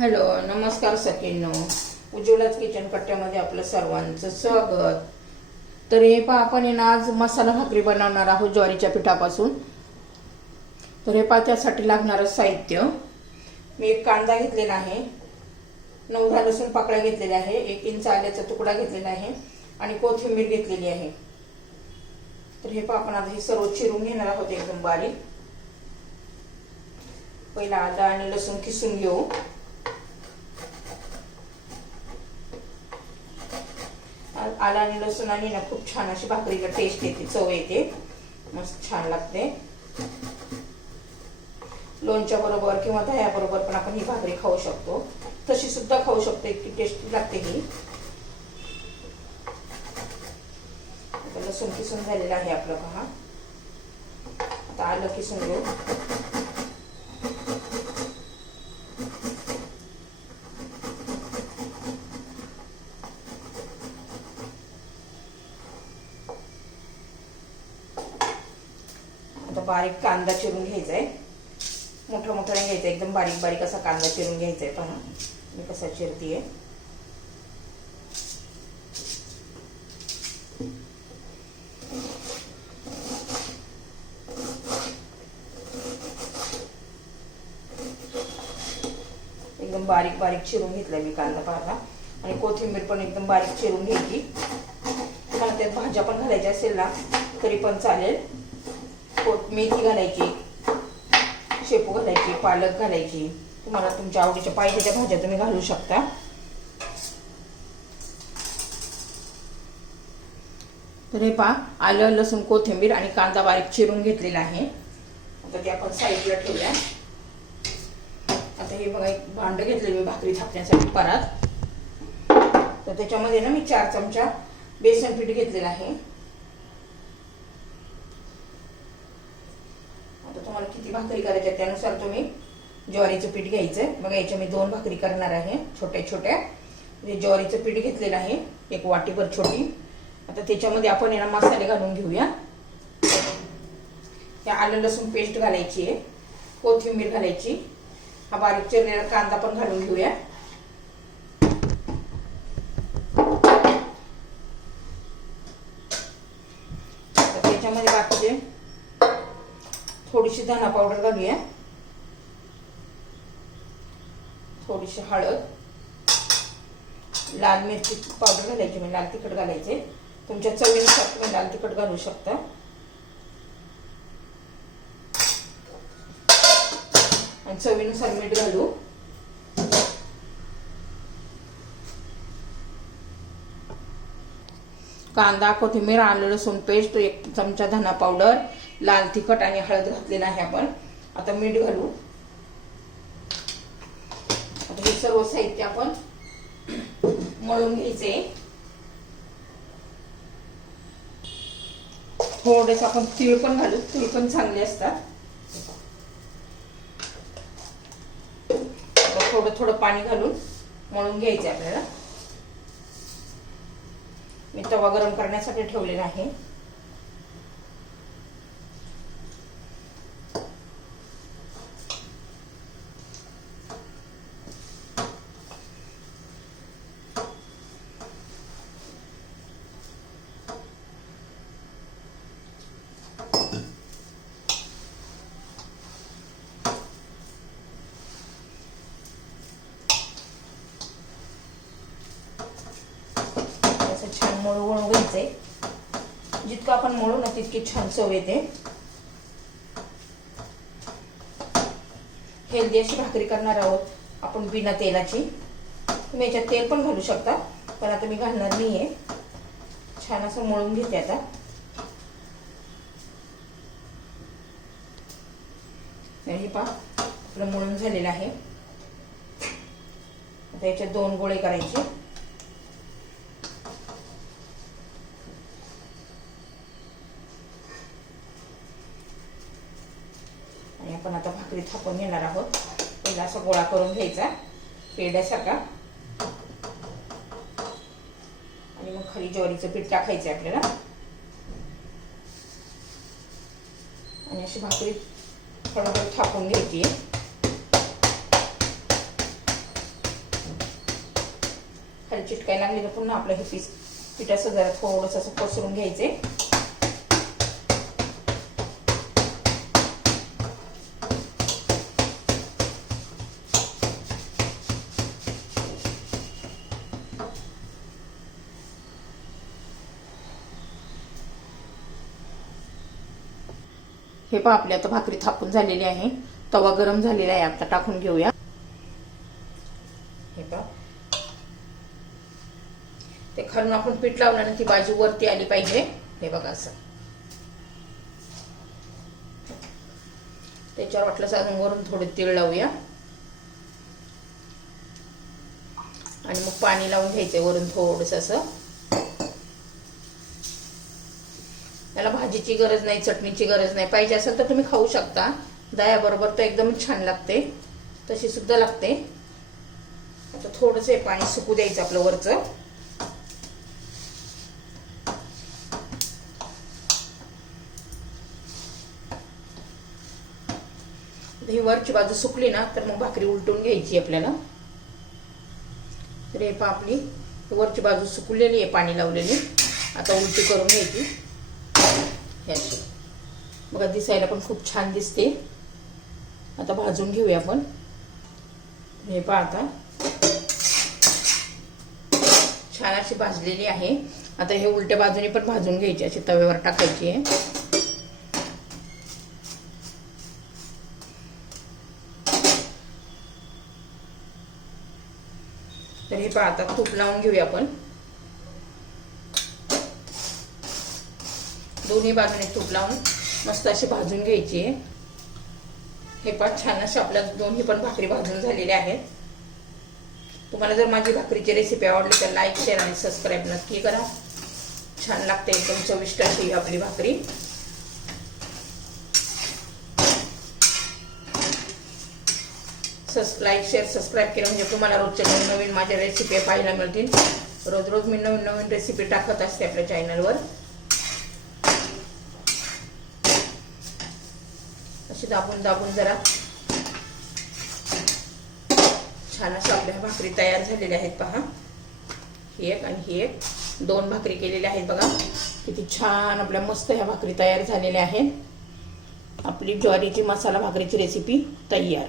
Hello नमस्कार सखींनो. उज्ज्वलाच kitchen कट्ट्यामध्ये आपलं सर्वांचं स्वागत. तर हे पहा आपण आहे ना आज मसाला भाकरी बनवणार आहोत ज्वारीच्या पिठापासून. तर हे पहा त्यासाठी लागणारं साहित्य. मी एक कांदा घेतलेला आहे. नवरा लसूण पाकळ्या घेतलेल्या आहे. एक इंच आल्याचा तुकडा घेतलेला आहे. आणि कोथिंबीर घेतलेली आहे. तर हे पहा आपण आता हे सर्व चिरून घेणार आहोत एकदम बारीक. पहिला आदा आणि लसूण किसून घेऊ. आला आणि लसूण आणि ना खूप छान अशी भाकरीला टेस्ट येते चव येते. मस्त छान लागते. लोणच्या बरोबर किंवा दह्या बरोबर पण आपण ही भाकरी खाऊ शकतो. तशी सुद्धा खाऊ शकतो इतकी टेस्टी लागते ही. लसूण किसून झालेलं आहे आपलं पहा. आता आलं किसून घेऊ बारीक कांदा चिरून घ्यायचा आहे मोठा मोठा नाही घ्यायचा एकदम बारीक बारीक असा कांदा चिरून घ्यायचा आहे पहा मी कसा चिरतीये. एकदम बारीक बारीक चिरून घेतलाय मी कांदा पाहता. आणि कोथिंबीर पण एकदम बारीक चिरून घ्यायची तुम्हाला त्यात भाज्या पण घालायच्या असेल ना तरी पण चालेल. कोट मेथी घालायची शेपू घालायची पालक घालायची. तुम्हाला तुमच्या आवडीच्या पाहिजे त्या भाज्या तुम्ही घालू शकता. तर हे पहा आलं लसूण कोथिंबीर आणि कांदा बारीक चिरून घेतलेला आहे. आता ते आपण साईडला ठेवूया. आता हे बघा एक भांड घेतलं मी भाकरी थापण्यासाठी परात. तर त्याच्यामध्ये ना मी चार चमचा बेसन पीठ घेतलेलं आहे. तर तुम्हाला किती भाकरी करायच्या त्यानुसार तुम्ही ज्वारीचं पीठ घ्यायचं बघा याच्या मी दोन भाकरी करणार आहे छोट्या छोट्या. म्हणजे ज्वारीचं पीठ घेतलेलं आहे एक वाटीभर छोटी. आता त्याच्यामध्ये आपण याला मसाले घालून घेऊया. त्या आलं लसूण पेस्ट घालायची आहे कोथिंबीर घालायची. हा बारीक चिरलेला कांदा पण घालून घेऊया. तर त्याच्यामध्ये बाकीचे थोडीशी धना पावडर घालूया. थोडीशी हळद. लाल मिरची पावडर घालायची म्हणजे लाल तिखट घालायचे. तुमच्या चवीनुसार तुम्ही लाल तिखट घालू शकता. आणि चवीनुसार मीठ घालू. कांदा कोथिंबीर आलं लसूण पेस्ट एक चमचा धना पावडर लाल तिखट आणि हळद घातलेला आहे आपण. आता मीठ घालू. आता हे सर्व साहित्य आपण मळून घ्यायचे. थोडेस आपण तीळ पण घालू. तीळ पण चांगले असतात. थोडं थोडं पाणी घालून मळून घ्यायचे आपल्याला. तवा गरम करण्यासाठी ठेवलेला आहे. असं छान मळू वळू घ्यायचंय जितकं आपण मळू ना तितकी छान चव येते. हेल्दी अशी भाकरी करणार आहोत आपण बिना तेलाची. तुम्ही याच्यात तेल पण घालू शकता पण आता मी घालणार नाही आहे छान असं मळून घेते आता. हे पा आपलं मळून झालेलं आहे. आता याच्यात दोन गोळे करायचे. आपण आता भाकरी थापून घेणार आहोत. पहिला असा गोळा करून घ्यायचा. पेड्यासारखा आणि मग खाली ज्वारीचं पीठ टाकायचं आपल्याला. आणि अशी भाकरी हळूहळू थापून घ्यायची खाली चिटकाय लागली तर पुन्हा आपलं हे पीस पिठाचं जरा थोडंसं असं पसरून घ्यायचे हे पहा आपली आता भाकरी थापून झालेली आहे. तवा गरम झालेला आहे. आता टाकून घेऊया. हे पहा. ते खालून आपण पीठ लावल्याने ती बाजू वरती आली पाहिजे. हे बघा असं. त्याच्यावर वाटलं अजून वरून थोडे तीळ लावूया. आणि मग पाणी लावून घ्यायचंय वरून थोडस असं. त्याला भाजीची गरज नाही चटणीची गरज नाही. पाहिजे असेल तर तुम्ही खाऊ शकता. दह्याबरोबर तर एकदम छान लागते. तशी सुद्धा लागते. आता थोडंसं हे पाणी सुकू द्यायचं आपलं वरचं. ही वरची बाजू सुकली ना तर मग भाकरी उलटून घ्यायची आपल्याला. तर हे पहा आपली वरची बाजू सुकलेली आहे पाणी लावलेली. आता उलटी करून घ्यायची. हे बघा दिसायला पण खूप छान दिसते. आता भाजून घेऊया आपण. हे पहा आता. छान अशी भाजलेली आहे. आता हे उलट्या बाजूने पण भाजून घ्यायची अशी तव्यावर टाकायची आहे. तर हे पहा आता लावून घेऊया आपण. दोन्ही बाजूने तूप लावून मस्त अशी भाजून घ्यायची. हे पण छान असे आपल्या दोन्ही पण भाकरी भाजून झालेल्या आहेत. तुम्हाला जर माझी भाकरीची रेसिपी आवडली तर लाईक शेअर आणि सबस्क्राईब नक्की करा. छान लागते एकदम चविष्ट अशी आपली भाकरी. लाईक शेअर सबस्क्राईब केलं म्हणजे तुम्हाला रोजच्या नवीन नवीन माझ्या रेसिपी पाहायला मिळतील. रोज रोज मी नवीन नवीन रेसिपी टाकत असते आपल्या चॅनलवर दाबून दाबून जरा छान अशा आपल्या भाकरी तयार झालेल्या आहेत पहा. ही एक आणि ही एक. दोन भाकरी केलेल्या आहेत बघा. किती छान आपल्या मस्त ह्या भाकरी तयार झालेल्या आहेत. आपली ज्वारीची मसाला भाकरीची रेसिपी तयार.